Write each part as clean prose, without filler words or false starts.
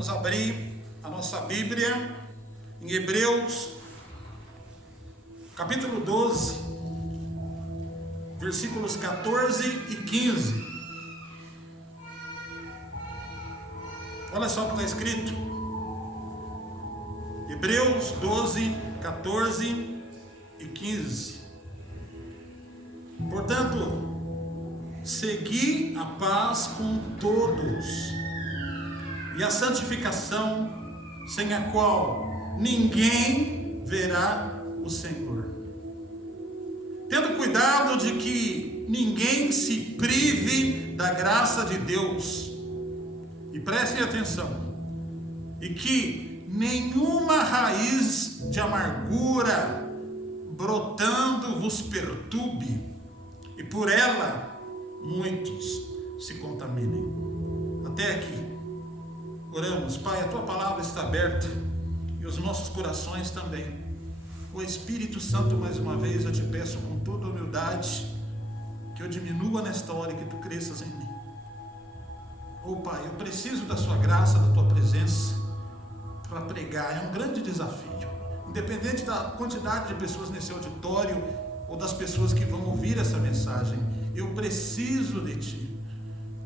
Vamos abrir a nossa Bíblia em Hebreus, capítulo 12, versículos 14 e 15. Olha só o que está escrito. Hebreus 12, 14 e 15. Portanto, segui a paz com todos e a santificação, sem a qual ninguém verá o Senhor, tendo cuidado de que ninguém se prive da graça de Deus. E prestem atenção, e que nenhuma raiz de amargura brotando vos perturbe, e por ela muitos se contaminem. Até aqui. Oramos. Pai, a tua palavra está aberta e os nossos corações também. O Espírito Santo, mais uma vez, eu te peço com toda humildade que eu diminua nesta hora e que tu cresças em mim. Oh Pai, eu preciso da sua graça, da tua presença para pregar. É um grande desafio, independente da quantidade de pessoas nesse auditório ou das pessoas que vão ouvir essa mensagem. Eu preciso de ti.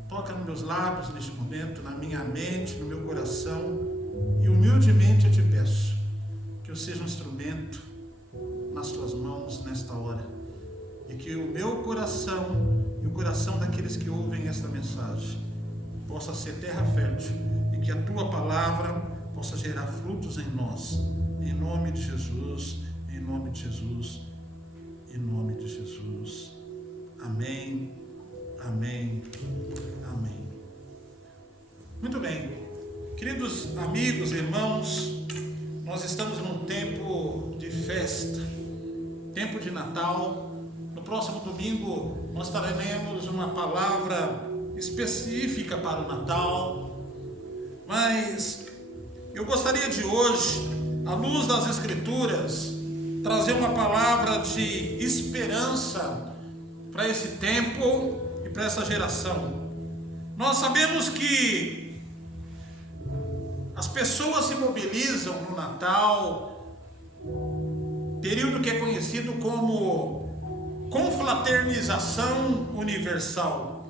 Toca nos meus lábios neste momento, na minha mente, no meu coração, e humildemente eu te peço que eu seja um instrumento nas tuas mãos nesta hora, e que o meu coração e o coração daqueles que ouvem esta mensagem possa ser terra fértil, e que a tua palavra possa gerar frutos em nós, em nome de Jesus, em nome de Jesus, em nome de Jesus. Amém, amém, amém. Muito bem, queridos amigos, irmãos, nós estamos num tempo de festa, tempo de Natal. No próximo domingo nós traremos uma palavra específica para o Natal, mas eu gostaria de hoje, à luz das Escrituras, trazer uma palavra de esperança para esse tempo e para essa geração. Nós sabemos que as pessoas se mobilizam no Natal, período que é conhecido como confraternização universal.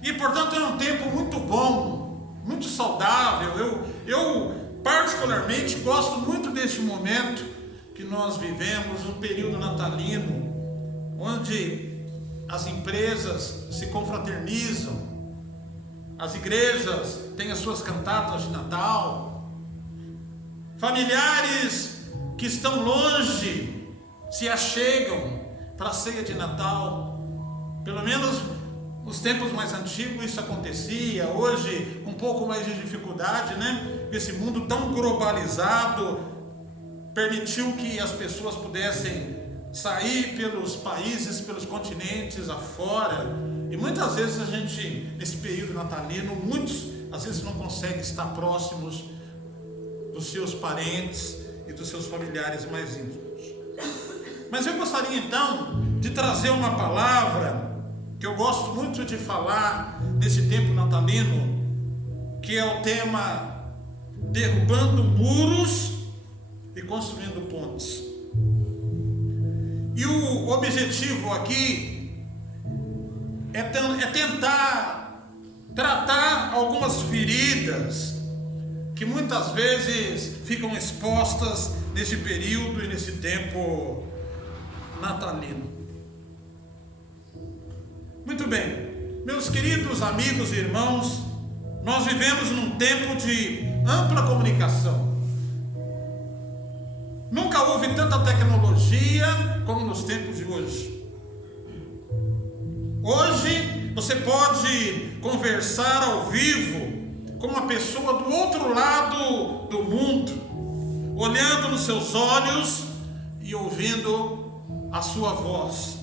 E portanto é um tempo muito bom, muito saudável. Eu particularmente gosto muito deste momento que nós vivemos, um período natalino, onde as empresas se confraternizam, as igrejas têm as suas cantatas de Natal, familiares que estão longe se achegam para a ceia de Natal. Pelo menos nos tempos mais antigos isso acontecia. Hoje com um pouco mais de dificuldade, né? Esse mundo tão globalizado permitiu que as pessoas pudessem sair pelos países, pelos continentes afora, e muitas vezes a gente, nesse período natalino, muitos às vezes não conseguem estar próximos dos seus parentes e dos seus familiares mais íntimos. Mas eu gostaria então de trazer uma palavra que eu gosto muito de falar nesse tempo natalino, que é o tema derrubando muros e construindo pontes. E o objetivo aqui é tentar tratar algumas feridas que muitas vezes ficam expostas nesse período e nesse tempo natalino. Muito bem, meus queridos amigos e irmãos, nós vivemos num tempo de ampla comunicação. Nunca houve tanta tecnologia como nos tempos de hoje. Hoje você pode conversar ao vivo com uma pessoa do outro lado do mundo, olhando nos seus olhos e ouvindo a sua voz.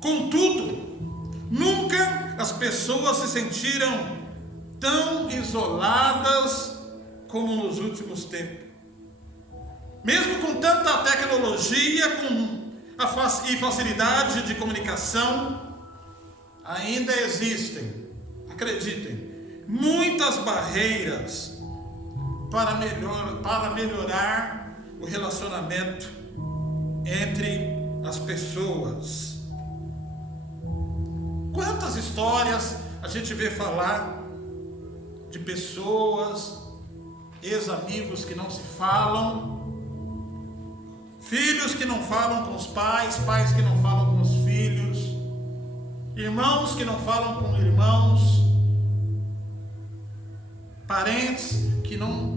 Contudo, nunca as pessoas se sentiram tão isoladas como nos últimos tempos. Mesmo com tanta tecnologia e facilidade de comunicação, ainda existem, acreditem, muitas muitas barreiras para melhorar o relacionamento entre as pessoas. Quantas histórias a gente vê falar de pessoas, ex-amigos que não se falam, filhos que não falam com os pais, pais que não falam com os filhos, irmãos que não falam com irmãos, parentes que não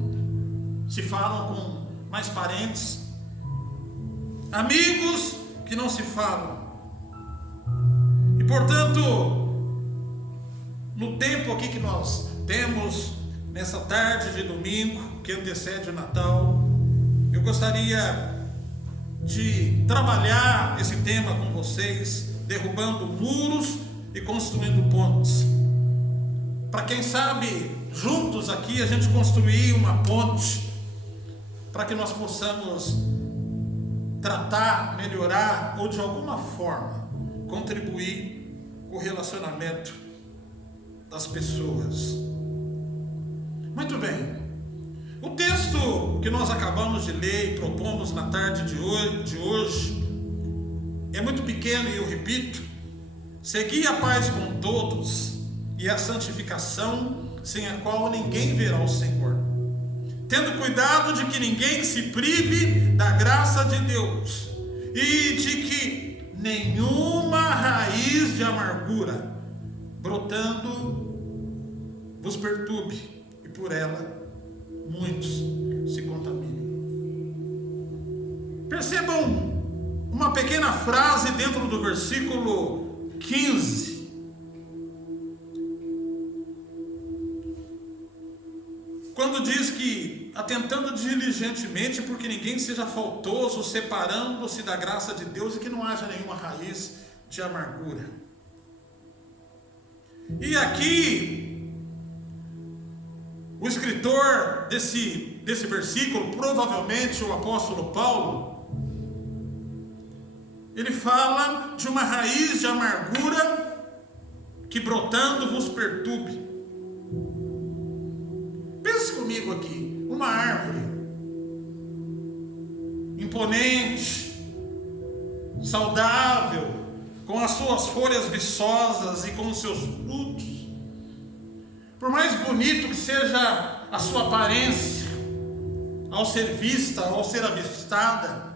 se falam com mais parentes, amigos que não se falam. E portanto, no tempo aqui que nós temos, nessa tarde de domingo, que antecede o Natal, eu gostaria de trabalhar esse tema com vocês, derrubando muros e construindo pontes. Para quem sabe, juntos aqui, a gente construir uma ponte, para que nós possamos tratar, melhorar, ou de alguma forma, contribuir com o relacionamento das pessoas. Muito bem, o texto que nós acabamos de ler e propomos na tarde de hoje é muito pequeno, e eu repito: segui a paz com todos e a santificação, sem a qual ninguém verá o Senhor, tendo cuidado de que ninguém se prive da graça de Deus, e de que nenhuma raiz de amargura brotando vos perturbe, e por ela muitos se contaminem. Percebam uma pequena frase dentro do versículo 15. Quando diz que, atentando diligentemente, porque ninguém seja faltoso, separando-se da graça de Deus, e que não haja nenhuma raiz de amargura. E aqui, o escritor desse versículo, provavelmente o apóstolo Paulo, ele fala de uma raiz de amargura que brotando vos perturbe. Pense comigo aqui, uma árvore imponente, saudável, com as suas folhas viçosas e com os seus frutos, por mais bonito que seja a sua aparência, ao ser vista, ao ser avistada,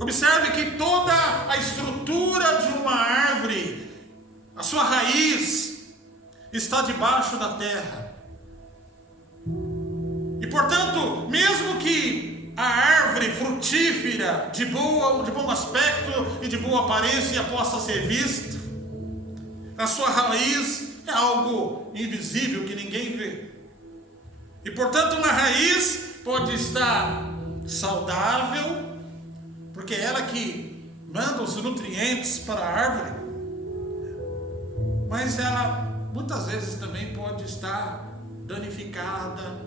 observe que toda a estrutura de uma árvore, a sua raiz, está debaixo da terra. E portanto, mesmo que a árvore frutífera, de bom aspecto e de boa aparência, possa ser vista, a sua raiz é algo invisível que ninguém vê. E portanto, uma raiz pode estar saudável, porque é ela que manda os nutrientes para a árvore, mas ela muitas vezes também pode estar danificada,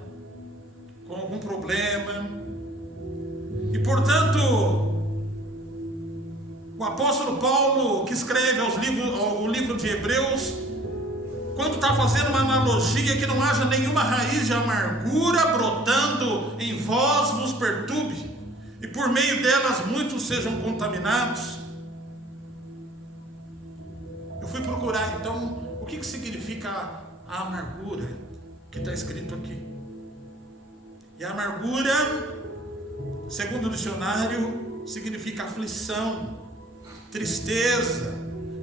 com algum problema. E portanto, o apóstolo Paulo, que escreve o livro de Hebreus, quando está fazendo uma analogia, que não haja nenhuma raiz de amargura brotando em vós vos perturbe, e por meio delas muitos sejam contaminados. Eu fui procurar então o que significa a amargura que está escrito aqui. E a amargura, segundo o dicionário, significa aflição, tristeza,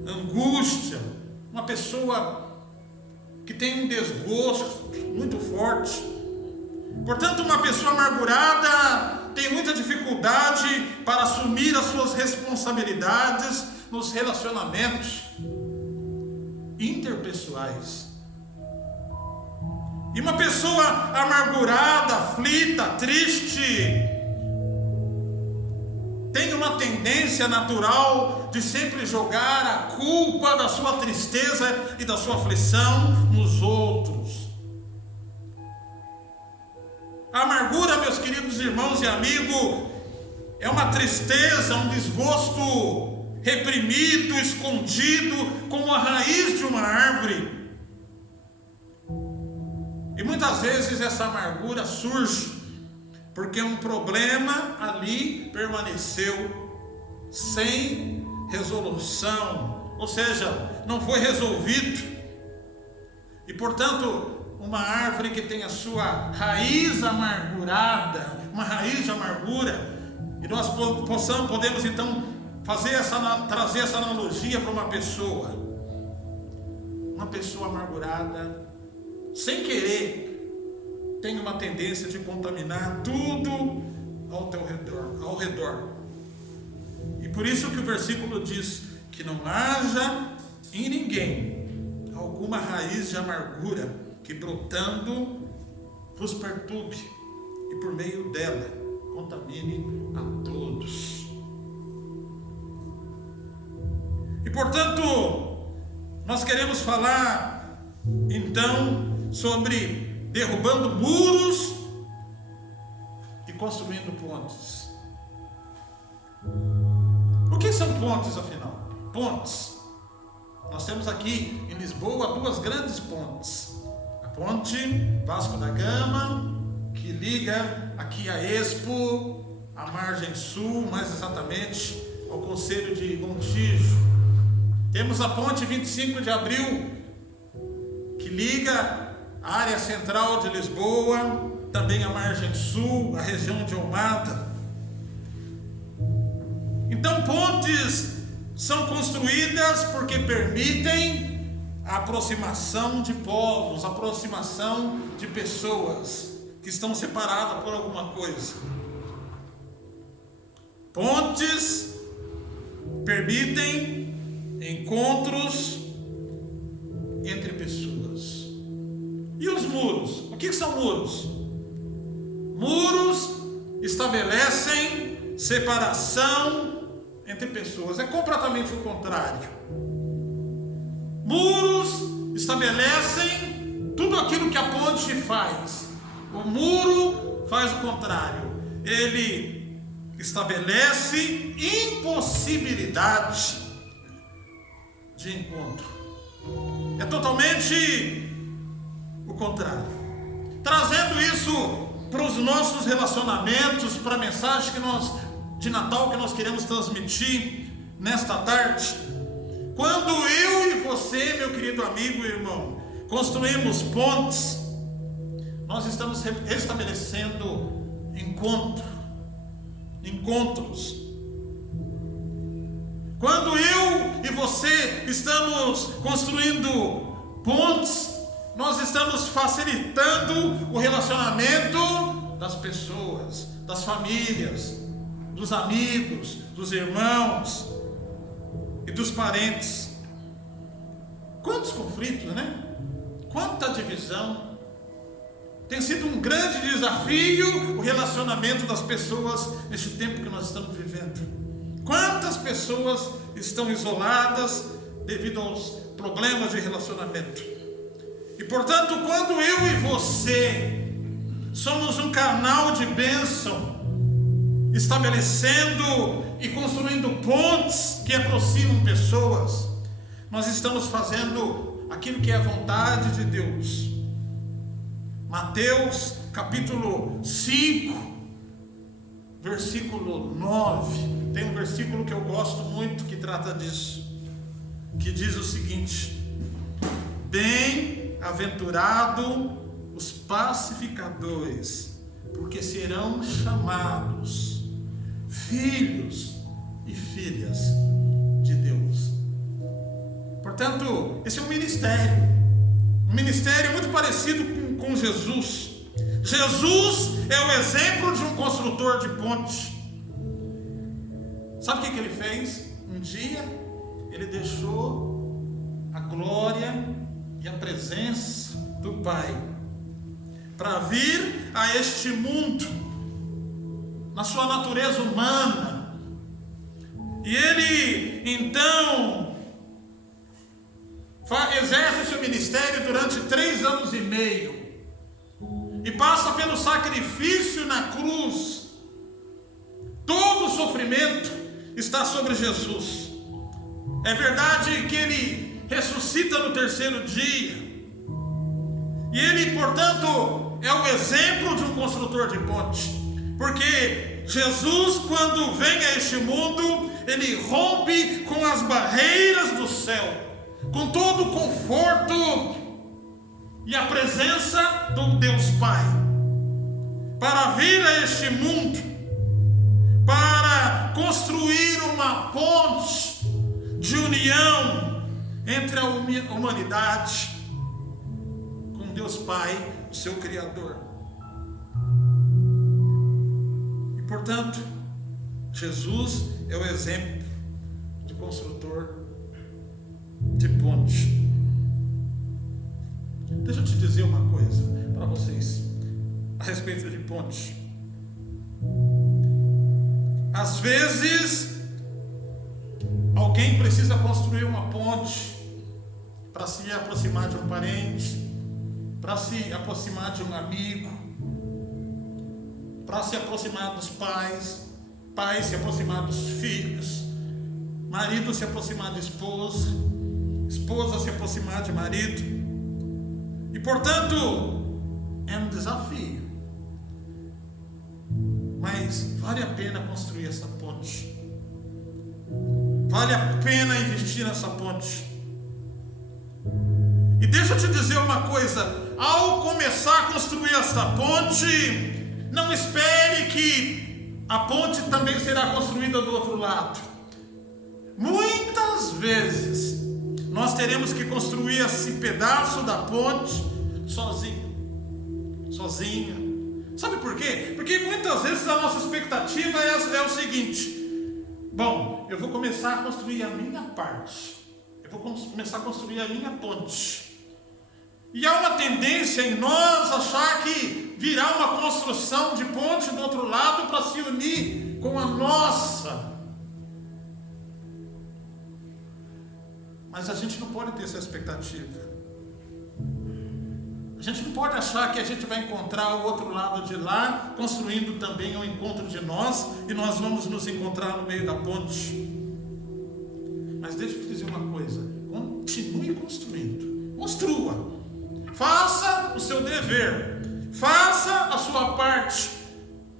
angústia, uma pessoa que tem um desgosto muito forte. Portanto, uma pessoa amargurada tem muita dificuldade para assumir as suas responsabilidades nos relacionamentos interpessoais. E uma pessoa amargurada, aflita, triste, tem uma tendência natural de sempre jogar a culpa da sua tristeza e da sua aflição nos outros. A amargura, meus queridos irmãos e amigos, é uma tristeza, um desgosto reprimido, escondido, como a raiz de uma árvore. muitas vezes essa amargura surge porque um problema ali permaneceu sem resolução, ou seja, não foi resolvido. E portanto, uma árvore que tem a sua raiz amargurada, uma raiz de amargura, e nós podemos então trazer essa analogia para uma pessoa amargurada, sem querer, tem uma tendência de contaminar tudo ao redor. E por isso que o versículo diz que não haja em ninguém alguma raiz de amargura que brotando vos perturbe e por meio dela contamine a todos. E portanto, nós queremos falar então sobre derrubando muros e construindo pontes. O que são pontes, afinal? Pontes. Nós temos aqui em Lisboa 2 grandes pontes. A ponte Vasco da Gama, que liga aqui a Expo, a margem sul, mais exatamente ao Conselho de Montijo. Temos a ponte 25 de abril, que liga a área central de Lisboa, também a margem sul, a região de Almada. Então, pontes são construídas porque permitem a aproximação de povos, a aproximação de pessoas que estão separadas por alguma coisa. Pontes permitem encontros entre pessoas. E os muros? O que são muros? Muros estabelecem separação entre pessoas. É completamente o contrário. Muros estabelecem tudo aquilo que a ponte faz. O muro faz o contrário. Ele estabelece impossibilidade de encontro. É totalmente o contrário. Trazendo isso para os nossos relacionamentos, para a mensagem de Natal que nós queremos transmitir nesta tarde. Quando eu e você, meu querido amigo e irmão, construímos pontes, nós estamos estabelecendo encontros. Quando eu e você estamos construindo pontes, nós estamos facilitando o relacionamento das pessoas, das famílias, dos amigos, dos irmãos e dos parentes. Quantos conflitos, né? Quanta divisão. Tem sido um grande desafio o relacionamento das pessoas neste tempo que nós estamos vivendo. Quantas pessoas estão isoladas devido aos problemas de relacionamento. E portanto, quando eu e você somos um canal de bênção, estabelecendo e construindo pontes que aproximam pessoas, nós estamos fazendo aquilo que é a vontade de Deus. Mateus capítulo 5, versículo 9, tem um versículo que eu gosto muito que trata disso, que diz o seguinte: bem-aventurado os pacificadores, porque serão chamados filhos e filhas de Deus. Portanto, esse é um ministério muito parecido com Jesus. Jesus é o exemplo de um construtor de ponte. Sabe o que ele fez? Um dia ele deixou a glória e a presença do Pai para vir a este mundo na sua natureza humana. E ele então exerce o seu ministério durante 3 anos e meio e passa pelo sacrifício na cruz. Todo o sofrimento está sobre Jesus. É verdade que ele ressuscita no 3º dia, E ele, portanto, é o exemplo de um construtor de ponte. Porque Jesus, quando vem a este mundo, ele rompe com as barreiras do céu, com todo o conforto e a presença do Deus Pai, para vir a este mundo, para construir uma ponte de união entre a humanidade com Deus Pai, o seu Criador. E portanto, Jesus é o exemplo de construtor de ponte. Deixa eu te dizer uma coisa para vocês a respeito de ponte. Às vezes, alguém precisa construir uma ponte para se aproximar de um parente, para se aproximar de um amigo, para se aproximar dos pais, pais se aproximar dos filhos, marido se aproximar de esposa, esposa se aproximar de marido. E portanto, é um desafio. Mas vale a pena construir essa ponte. Vale a pena investir nessa ponte. E deixa eu te dizer uma coisa: ao começar a construir essa ponte, não espere que a ponte também será construída do outro lado. Muitas vezes nós teremos que construir esse pedaço da ponte sozinha. Sabe por quê? Porque muitas vezes a nossa expectativa é o seguinte: bom, eu vou começar a construir a minha parte, eu vou começar a construir a minha ponte. E há uma tendência em nós achar que virá uma construção de ponte do outro lado para se unir com a nossa. Mas a gente não pode ter essa expectativa. A gente não pode achar que a gente vai encontrar o outro lado de lá, construindo também o encontro de nós, e nós vamos nos encontrar no meio da ponte. Mas deixa eu te dizer uma coisa: continue construindo, construa, faça o seu dever, faça a sua parte.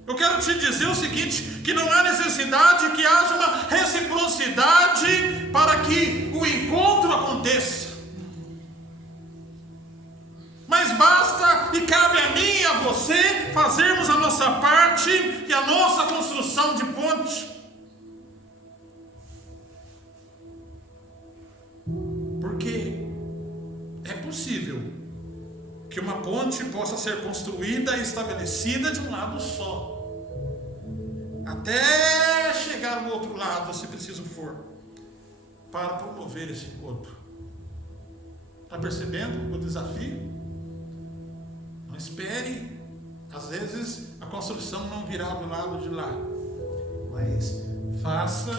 Eu quero te dizer o seguinte: que não há necessidade que haja uma reciprocidade para que o encontro aconteça. Mas basta e cabe a mim e a você fazermos a nossa parte e a nossa construção de ponte. Porque é possível que uma ponte possa ser construída e estabelecida de um lado só, até chegar ao outro lado, se preciso for, para promover esse encontro. Está percebendo o desafio? Não espere, às vezes a construção não virá do lado de lá, mas faça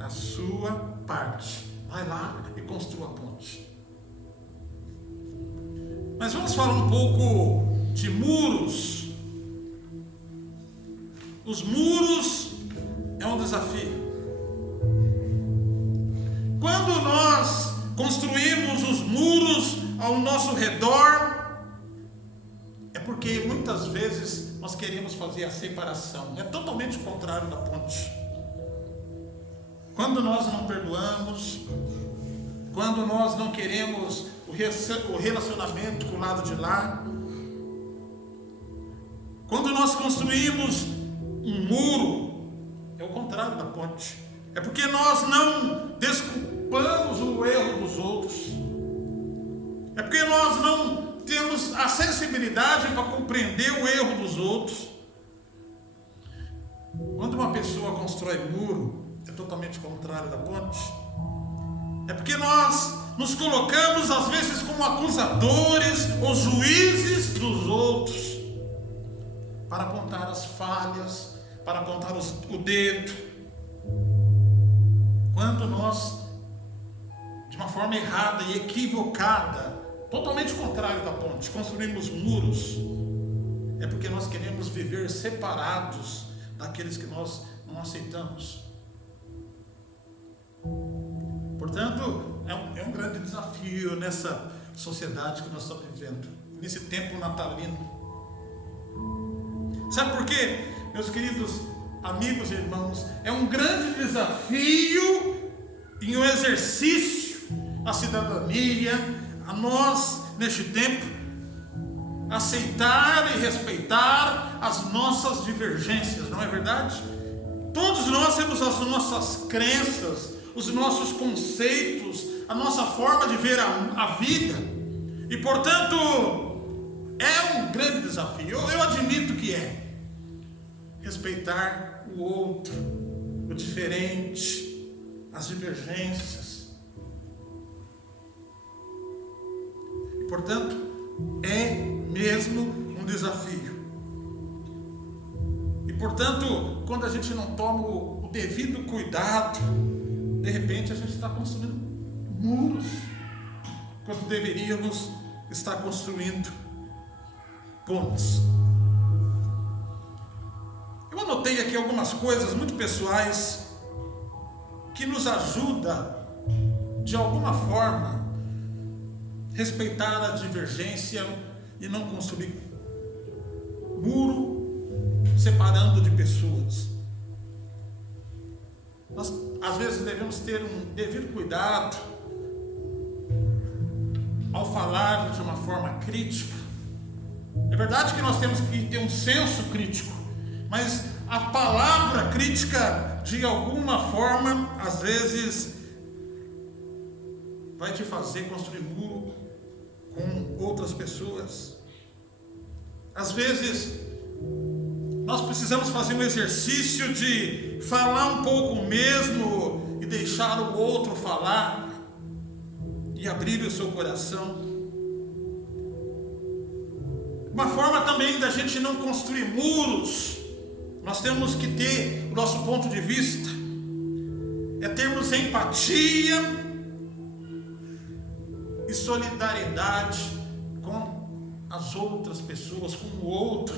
a sua parte. Vai lá e construa a ponte. Mas vamos falar um pouco de muros. Os muros é um desafio. Quando nós construímos os muros ao nosso redor, é porque muitas vezes nós queremos fazer a separação. É totalmente o contrário da ponte. Quando nós não perdoamos, quando nós não queremos o relacionamento com o lado de lá, quando nós construímos um muro, é o contrário da ponte. É porque nós não desculpamos o erro dos outros. É porque nós não temos a sensibilidade para compreender o erro dos outros. Quando uma pessoa constrói muro, é totalmente contrário da ponte. É porque nós nos colocamos às vezes como acusadores ou juízes dos outros, para apontar as falhas, para apontar o dedo. Quando nós, de uma forma errada e equivocada, totalmente contrário da ponte, construímos muros, é porque nós queremos viver separados daqueles que nós não aceitamos. Portanto, é um grande desafio nessa sociedade que nós estamos vivendo. nesse tempo natalino. Sabe por quê, meus queridos amigos e irmãos? É um grande desafio e um exercício à cidadania, a nós, neste tempo, aceitar e respeitar as nossas divergências, não é verdade? Todos nós temos as nossas crenças, os nossos conceitos, a nossa forma de ver a vida, e portanto é um grande desafio. Eu admito que é respeitar o outro, o diferente, as divergências, e portanto é mesmo um desafio. E portanto, quando a gente não toma o devido cuidado, de repente a gente está construindo muros, quando deveríamos estar construindo pontes. Eu anotei aqui algumas coisas muito pessoais que nos ajudam, de alguma forma, respeitar a divergência e não construir muro separando de pessoas. Nós às vezes devemos ter um devido cuidado ao falar de uma forma crítica. É verdade que nós temos que ter um senso crítico, mas a palavra crítica, de alguma forma, às vezes vai te fazer construir muro com outras pessoas. Às vezes nós precisamos fazer um exercício de falar um pouco mesmo e deixar o outro falar e abrir o seu coração. Uma forma também da gente não construir muros, nós temos que ter o nosso ponto de vista, é termos empatia e solidariedade com as outras pessoas, com o outro.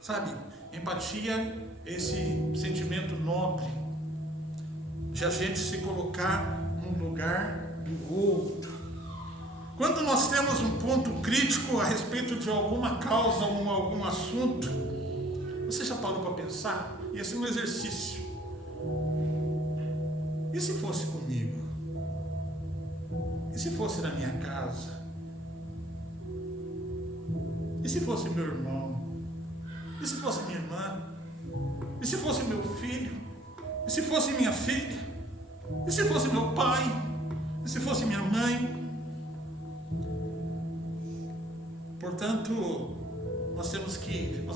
Sabe, empatia é esse sentimento nobre de a gente se colocar no lugar do outro. Quando nós temos um ponto crítico a respeito de alguma causa ou algum assunto, você já parou para pensar? Ia ser um exercício. E se fosse comigo? E se fosse na minha casa? E se fosse meu irmão? E se fosse minha irmã? E se fosse meu filho? E se fosse minha filha? E se fosse meu pai? E se fosse minha mãe? Portanto, nós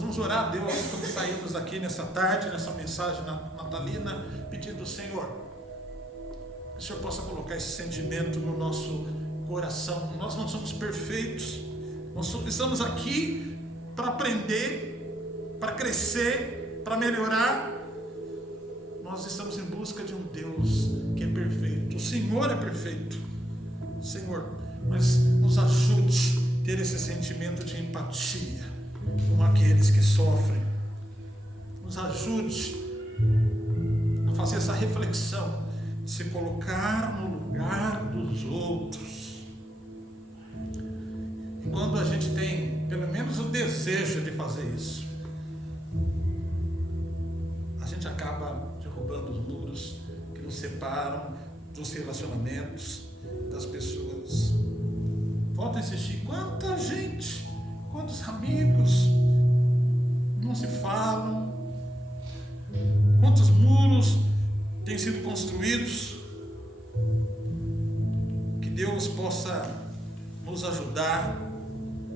vamos orar a Deus quando sairmos aqui nessa tarde, nessa mensagem natalina, pedindo ao Senhor, que o Senhor possa colocar esse sentimento no nosso coração. Nós não somos perfeitos, nós estamos aqui para aprender, para crescer, para melhorar. Nós estamos em busca de um Deus que é perfeito. O Senhor é perfeito. Senhor, mas nos ajude a ter esse sentimento de empatia com aqueles que sofrem. Nos ajude a fazer essa reflexão, se colocar no lugar dos outros. E quando a gente tem pelo menos o desejo de fazer isso, a gente acaba derrubando os muros que nos separam dos relacionamentos das pessoas. Volto a insistir, quanta gente, quantos amigos não se falam, quantos muros têm sido construídos. Que Deus possa nos ajudar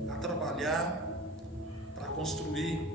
a trabalhar para construir